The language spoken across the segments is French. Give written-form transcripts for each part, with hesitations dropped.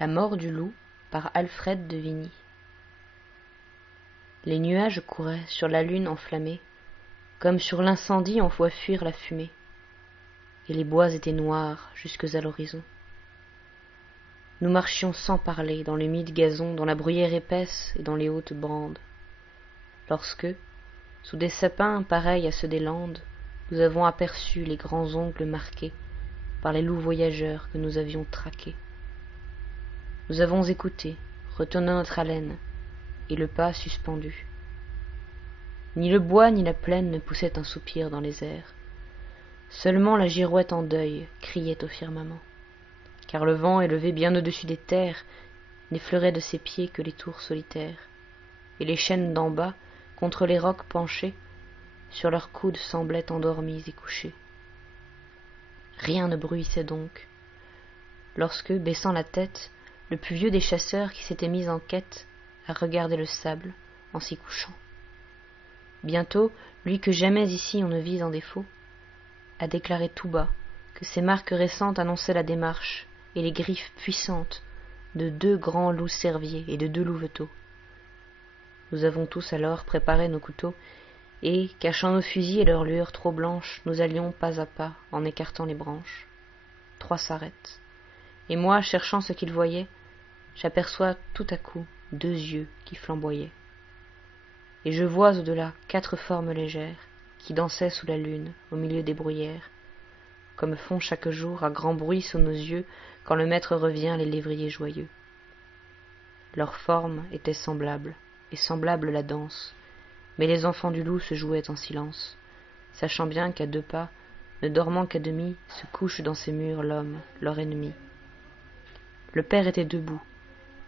La mort du loup par Alfred de Vigny. Les nuages couraient sur la lune enflammée, comme sur l'incendie on voit fuir la fumée, et les bois étaient noirs jusques à l'horizon. Nous marchions sans parler dans l'humide gazon, dans la bruyère épaisse et dans les hautes brandes, lorsque, sous des sapins pareils à ceux des Landes, nous avons aperçu les grands ongles marqués par les loups voyageurs que nous avions traqués. Nous avons écouté, retenant notre haleine, et le pas suspendu. Ni le bois ni la plaine ne poussaient un soupir dans les airs. Seulement la girouette en deuil criait au firmament, car le vent, élevé bien au-dessus des terres, n'effleurait de ses pieds que les tours solitaires, et les chênes d'en bas, contre les rocs penchés, sur leurs coudes semblaient endormis et couchés. Rien ne bruissait donc, lorsque, baissant la tête, le plus vieux des chasseurs qui s'était mis en quête à regarder le sable en s'y couchant. Bientôt, lui que jamais ici on ne vise en défaut, a déclaré tout bas que ces marques récentes annonçaient la démarche et les griffes puissantes de 2 grands loups cerviers et de 2 louveteaux. Nous avons tous alors préparé nos couteaux, et, cachant nos fusils et leurs lueurs trop blanches, nous allions pas à pas en écartant les branches. 3 s'arrêtent, et moi, cherchant ce qu'ils voyaient, j'aperçois tout à coup 2 yeux qui flamboyaient. Et je vois au-delà 4 formes légères qui dansaient sous la lune au milieu des bruyères, comme font chaque jour à grand bruit sous nos yeux quand le maître revient les lévriers joyeux. Leurs formes étaient semblables, et semblable la danse, mais les enfants du loup se jouaient en silence, sachant bien qu'à 2 pas, ne dormant qu'à demi, se couche dans ces murs l'homme, leur ennemi. Le père était debout,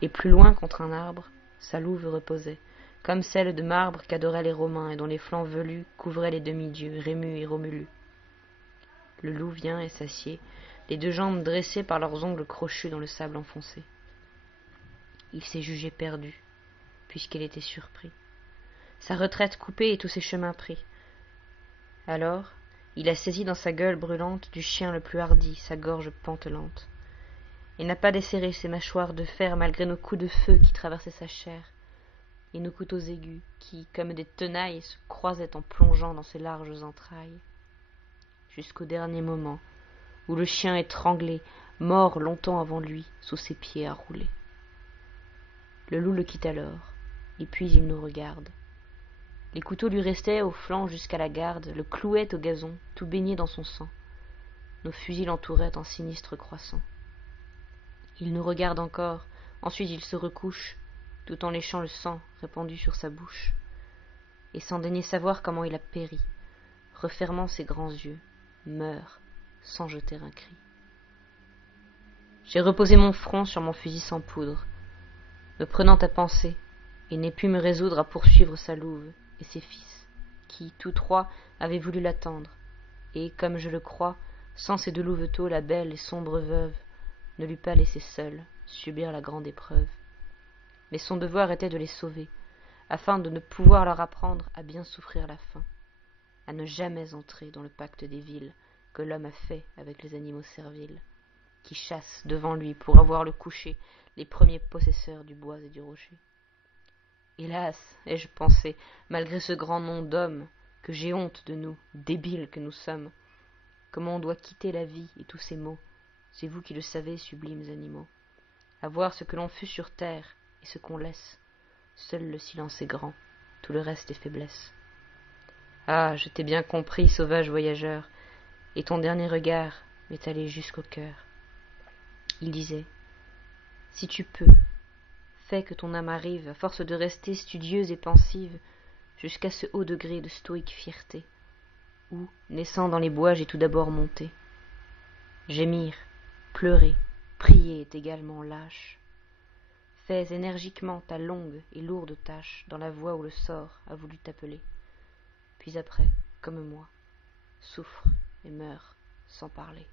et plus loin contre un arbre, sa louve reposait, comme celle de marbre qu'adoraient les Romains et dont les flancs velus couvraient les demi-dieux, Rému et Romulus. Le loup vient et s'assied, les 2 jambes dressées par leurs ongles crochus dans le sable enfoncé. Il s'est jugé perdu, puisqu'il était surpris, sa retraite coupée et tous ses chemins pris. Alors, il a saisi dans sa gueule brûlante du chien le plus hardi sa gorge pantelante, et n'a pas desserré ses mâchoires de fer malgré nos coups de feu qui traversaient sa chair, et nos couteaux aigus qui, comme des tenailles, se croisaient en plongeant dans ses larges entrailles, jusqu'au dernier moment, où le chien étranglé, mort longtemps avant lui, sous ses pieds à rouler. Le loup le quitte alors, et puis il nous regarde. Les couteaux lui restaient au flanc jusqu'à la garde, le clouaient au gazon, tout baigné dans son sang. Nos fusils l'entouraient en sinistre croissant. Il nous regarde encore, ensuite il se recouche, tout en léchant le sang répandu sur sa bouche, et sans daigner savoir comment il a péri, refermant ses grands yeux, meurt, sans jeter un cri. J'ai reposé mon front sur mon fusil sans poudre, me prenant à penser, et n'ai pu me résoudre à poursuivre sa louve et ses fils, qui, tous 3, avaient voulu l'attendre, et, comme je le crois, sans ces 2 louveteaux, la belle et sombre veuve ne l'eût pas laissé seule subir la grande épreuve. Mais son devoir était de les sauver, afin de ne pouvoir leur apprendre à bien souffrir la faim, à ne jamais entrer dans le pacte des villes que l'homme a fait avec les animaux serviles, qui chassent devant lui pour avoir le coucher les premiers possesseurs du bois et du rocher. Hélas, ai-je pensé, malgré ce grand nom d'homme, que j'ai honte de nous, débiles que nous sommes. Comment on doit quitter la vie et tous ses maux, c'est vous qui le savez, sublimes animaux. À voir ce que l'on fut sur terre et ce qu'on laisse, seul le silence est grand, tout le reste est faiblesse. Ah, je t'ai bien compris, sauvage voyageur, et ton dernier regard m'est allé jusqu'au cœur. Il disait, si tu peux, fais que ton âme arrive, à force de rester studieuse et pensive, jusqu'à ce haut degré de stoïque fierté, où, naissant dans les bois, j'ai tout d'abord monté. Gémir, pleurer, prier est également lâche. Fais énergiquement ta longue et lourde tâche dans la voie où le sort a voulu t'appeler. Puis après, comme moi, souffre et meurs sans parler.